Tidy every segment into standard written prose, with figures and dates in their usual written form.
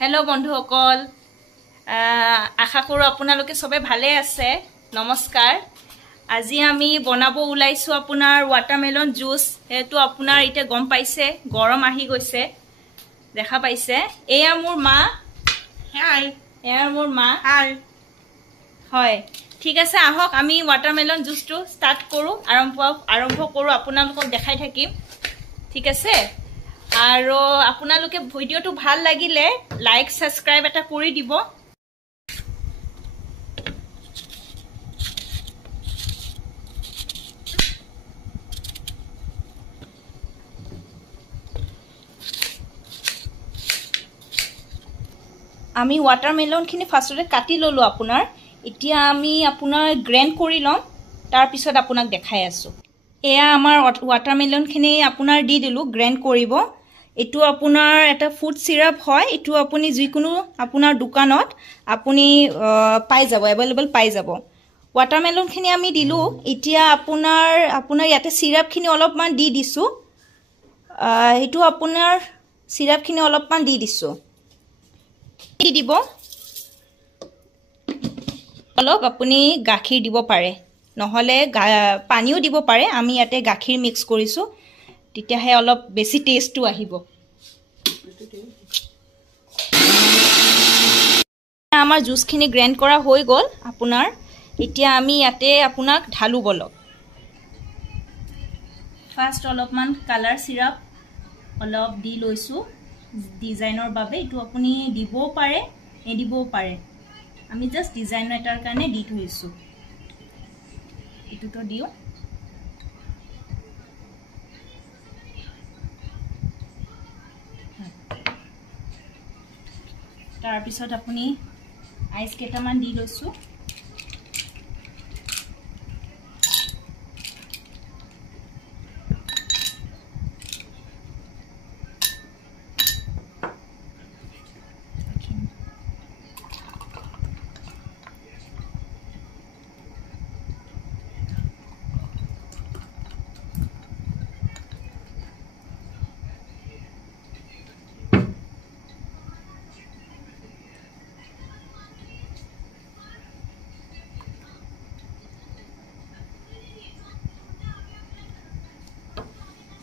hello बंधुসকল आशा करो আপোনালোকে সবে ভালে আছে নমস্কাৰ আজি আমি বনাব উলাইছো আপোনাৰ ওয়াটাৰমেলন জুস এটো আপোনাৰ ইতে গম পাইছে গৰম আহি গৈছে দেখা পাইছে এয়া মোৰ মা হাই এয়া মোৰ মা হাই হয় ঠিক আছে আহক আমি ওয়াটাৰমেলন জুসটো স্টাৰ্ট কৰো আৰম্ভ কৰো আপোনালোকক দেখাই থাকিম ঠিক আছে আৰু আপোনালোকে ভিডিওটো ভাল লাগিলে লাইক সাবস্ক্ৰাইব এটা কৰি দিব আমি ওয়াটাৰমেলন খিনি ফাৰ্ষ্টতে কাটি ললো আপোনাৰ এতিয়া আমি আপোনাৰ গ্ৰাইণ্ড কৰি লম তাৰ পিছত আপোনাক দেখাই আছো এয়া আমাৰ ওয়াটাৰমেলন খিনি আপোনাৰ দি দিলু গ্ৰাইণ্ড কৰিব এটো আপোনাৰ এটা ফুড সিৰাপ হয় এটো আপুনি যিকোনো আপোনাৰ দোকানত আপুনি পাই যাব अवेलेबल পাই যাব ওয়াটাৰমেলন খিনি আমি দিলু এতিয়া আপোনাৰ ইয়াতে সিৰাপ খিনি অলপমান দি দিছো এটো আপোনাৰ সিৰাপ খিনি অলপমান দি দিছো দি দিব অলপ আপুনি গাখীৰ দিব পাৰে নহলে পানীও দিব পাৰে আমি ইয়াতে গাখীৰ মিক্স কৰিছো তেতিয়া অলপ বেছি টেষ্টটো আহিব আমাৰ জুস খিনি গ্ৰাইণ্ড কৰা হৈ গল আপোনাৰ এতিয়া আমি ইয়াতে আপোনাক ঢালু বলক ফাৰ্স্ট অলপমান কালাৰ সিৰাপ অলপ দি লৈছো ডিজাইনৰ বাবে এটো আপুনি দিবও পাৰে এদিবও পাৰে আমি জাস্ট ডিজাইন এটাৰ কাৰণে দি থৈছো এটোটো দিও তাৰ পিছত আপুনি আইস কেটামান দি লৈছো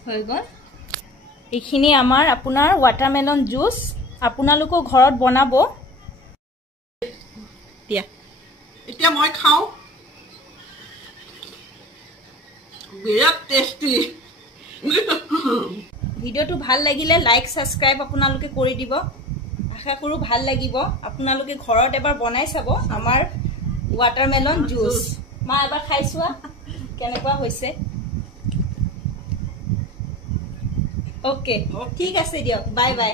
হৈ গল এইখিনি আমাৰ আপোনাৰ ওয়াটাৰমেলন জুস আপোনালোকৰ ঘৰত বনাব দিয়া এতিয়া মই খাও বিৰাট টেস্টি ভিডিওটো ভাল লাগিলে লাইক সাবস্ক্ৰাইব আপোনালোকে কৰি দিব আশা কৰো ভাল লাগিব আপোনালোকে ঘৰত এবাৰ বনাই চাব আমাৰ ওয়াটাৰমেলন জুস মা এবাৰ খাইছোৱা কেনেকুৱা হৈছে ओके ठीक আছে দিয়ক বাই বাই